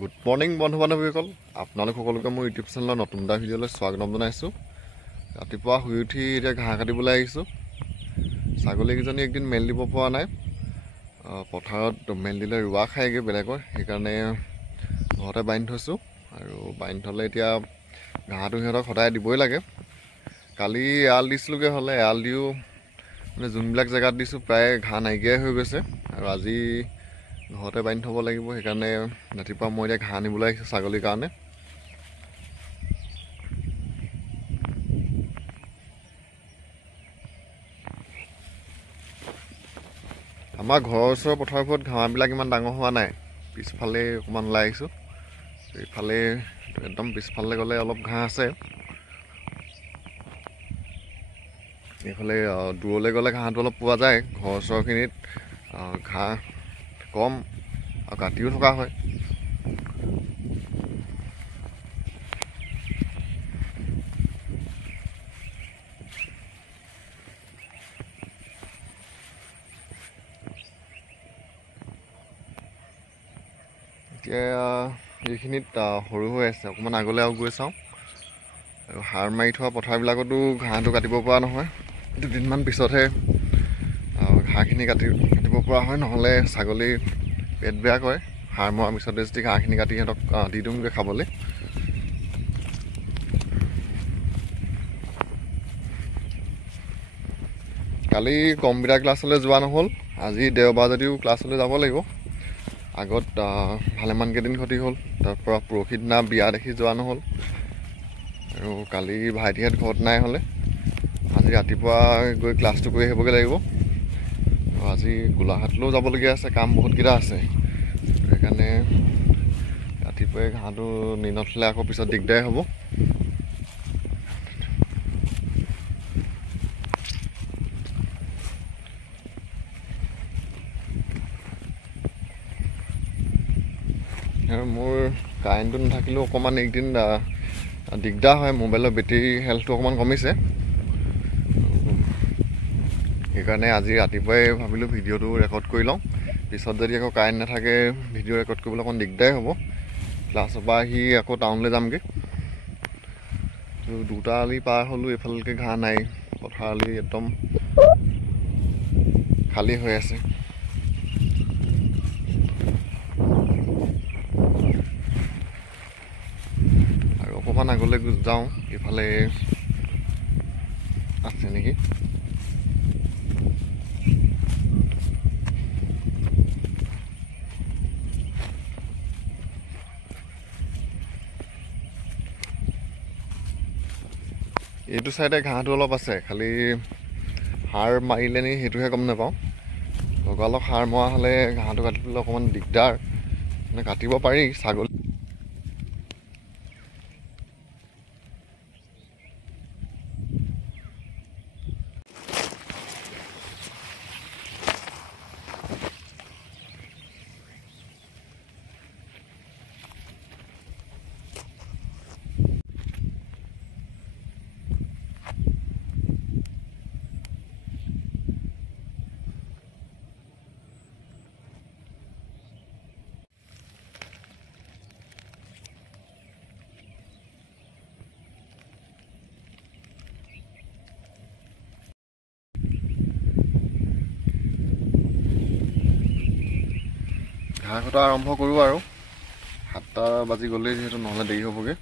Good morning বন্ধু বান্ধৱীসকল, আপোনালোক সকলোকে মোৰ ইউটিউব চেনেলৰ নতুন এটা ভিডিঅ'লৈ স্বাগতম জনাইছোঁ। ৰাতিপুৱা শুই উঠি এতিয়া ঘাঁহ কাটিবলৈ আহিছোঁ। ছাগলীকেইজনী একদিন মেলি দিব পৰা নাই, পথাৰত মেলি দিলে ৰোৱা খায়গৈ বেলেগৰ, সেইকাৰণে ঘৰতে বান্ধি থৈছোঁ। আৰু বান্ধি থ'লে এতিয়া ঘাঁহটো সিহঁতক সদায় দিবই লাগে। কালি এৰাল দিছিলোঁগৈ, হ'লে এৰাল দিও মানে যোনবিলাক জেগাত দিছোঁ প্ৰায় ঘাঁহ নাইকিয়াই হৈ গৈছে। আৰু আজি ঘৰতে বান্ধি থ'ব লাগিব, সেইকাৰণে ৰাতিপুৱা মই এতিয়া ঘাঁহ আনিবলৈ আহিছোঁ ছাগলীৰ কাৰণে। আমাৰ ঘৰৰ ওচৰৰ পথাৰবোৰত ঘাঁহবিলাক ইমান ডাঙৰ হোৱা নাই, পিছফালে অকণমান ওলাই আহিছোঁ। এইফালে একদম পিছফালে গ'লে অলপ ঘাঁহ আছে, এইফালে দূৰলৈ গ'লে ঘাঁহটো অলপ পোৱা যায়। ঘৰৰ ওচৰখিনিত ঘাঁহ কম আৰু কাটিও থকা হয়। এতিয়া এইখিনিত সৰু হৈ আছে, অকণমান আগলৈ আৰু গৈ চাওঁ। আৰু সাৰ মাৰি থোৱা পথাৰবিলাকতো ঘাঁহটো কাটিব পৰা নহয়, দুদিনমান পিছতহে ঘাঁহখিনি কাটিব পৰা হয়, নহ'লে ছাগলীৰ পেট বেয়া কৰে। সাৰ মৰাৰ পিছতে যদি ঘাঁহখিনি কাটি সিহঁতক দি দিওঁগৈ খাবলৈ। কালি কম্পিউটাৰ ক্লাছলৈ যোৱা নহ'ল, আজি দেওবাৰ যদিও ক্লাছলৈ যাব লাগিব। আগত ভালেমান কেইদিন ক্ষতি হ'ল, তাৰপৰা পৰহি দিনা বিয়া দেখি যোৱা নহ'ল। আৰু কালি ভাইটিহঁত ঘৰত নাই, হ'লে আজি ৰাতিপুৱা গৈ ক্লাছটো কৰি আহিবগৈ লাগিব। আৰু আজি গোলাঘাটলৈও যাবলগীয়া আছে, কাম বহুতকেইটা আছে। সেইকাৰণে ৰাতিপুৱাই ঘাঁহটো নি নথ'লে আকৌ পিছত দিগদাৰ হ'ব। আৰু মোৰ কাৰেণ্টটো নাথাকিলেও অকণমান এইকেইদিন দিগদাৰ হয়, মোবাইলৰ বেটেৰী হেল্থটো অকণমান কমিছে। সেইকাৰণে আজি ৰাতিপুৱাই ভাবিলোঁ ভিডিঅ'টো ৰেকৰ্ড কৰি লওঁ, পিছত যদি আকৌ কাৰেণ্ট নাথাকে ভিডিঅ' ৰেকৰ্ড কৰিবলৈ অকণ দিগদাৰ হ'ব। ক্লাছৰ পৰা আহি আকৌ টাউনলৈ যামগৈ। দুটা আলি পাৰ হ'লোঁ, এইফাললৈকে ঘাঁহ নাই, পথাৰ আলি একদম খালী হৈ আছে। আৰু অকণমান আগলৈ যাওঁ, এইফালে আছে নেকি। এইটো চাইডে ঘাঁহটো অলপ আছে, খালি সাৰ মাৰিলে নি সেইটোহে গম নাপাওঁ। লগালগ সাৰ মৰা হ'লে ঘাঁহটো কাটিবলৈ অকণমান দিগদাৰ, মানে কাটিব পাৰি ছাগলী। ঘাঁহ কটা আৰম্ভ কৰোঁ আৰু 7টা বাজি গ'লেই যিহেতু, নহ'লে দেৰি হ'বগৈ।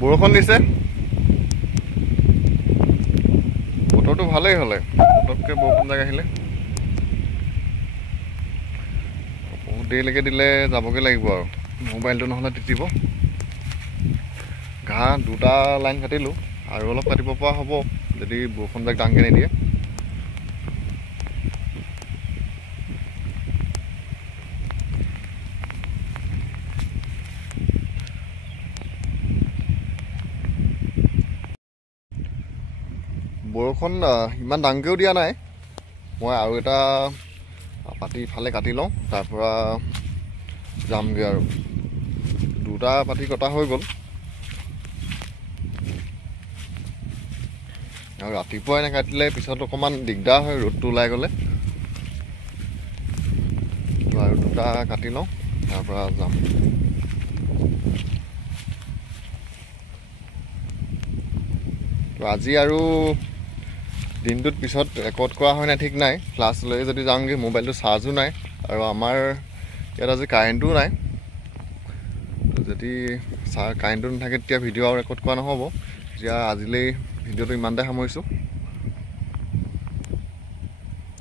বৰষুণ দিছে, বতৰটো ভালেই হ'লে পটককৈ বৰষুণ জাক আহিলে। বহুত দেৰিলৈকে দিলে যাবগৈ লাগিব আৰু, মোবাইলটো নহ'লে তিতিব। ঘাঁহ 2টা লাইন কাটিলোঁ, আৰু অলপ কাটিব পৰা হ'ব যদি বৰষুণ জাক ডাঙৰকৈ নিদিয়ে। বৰষুণ ইমান ডাঙৰকৈও দিয়া নাই। মই আৰু এটা পাতি ইফালে কাটি লওঁ, তাৰপৰা যামগৈ আৰু। 2টা পাতি কটা হৈ গ'ল। আৰু ৰাতিপুৱা এনে কাটিলে পিছত অকণমান দিগদাৰ হয়, ৰ'দটো ওলাই গ'লে। আৰু 2টা কাটি লওঁ, তাৰপৰা যাম। আজি আৰু দিনটোত পিছত ৰেকৰ্ড কৰা হয় নাই ঠিক নাই। ক্লাছ লৈ যদি যাওঁগৈ, মোবাইলটো চাৰ্জো নাই, আৰু আমাৰ ইয়াত আজি কাৰেণ্টটোও নাই। যদি কাৰেণ্টটো নাথাকে তেতিয়া ভিডিঅ' আৰু ৰেকৰ্ড কৰা নহ'ব। এতিয়া আজিলৈ ভিডিঅ'টো ইমানতে সামৰিছোঁ।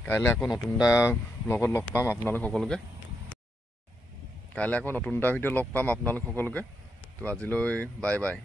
কাইলৈ আকৌ নতুন এটা লগত লগ পাম আপোনালোক সকলোকে। কাইলৈ আকৌ নতুন এটা ভিডিঅ' লগ পাম আপোনালোক সকলোকে। তো আজিলৈ বাই বাই।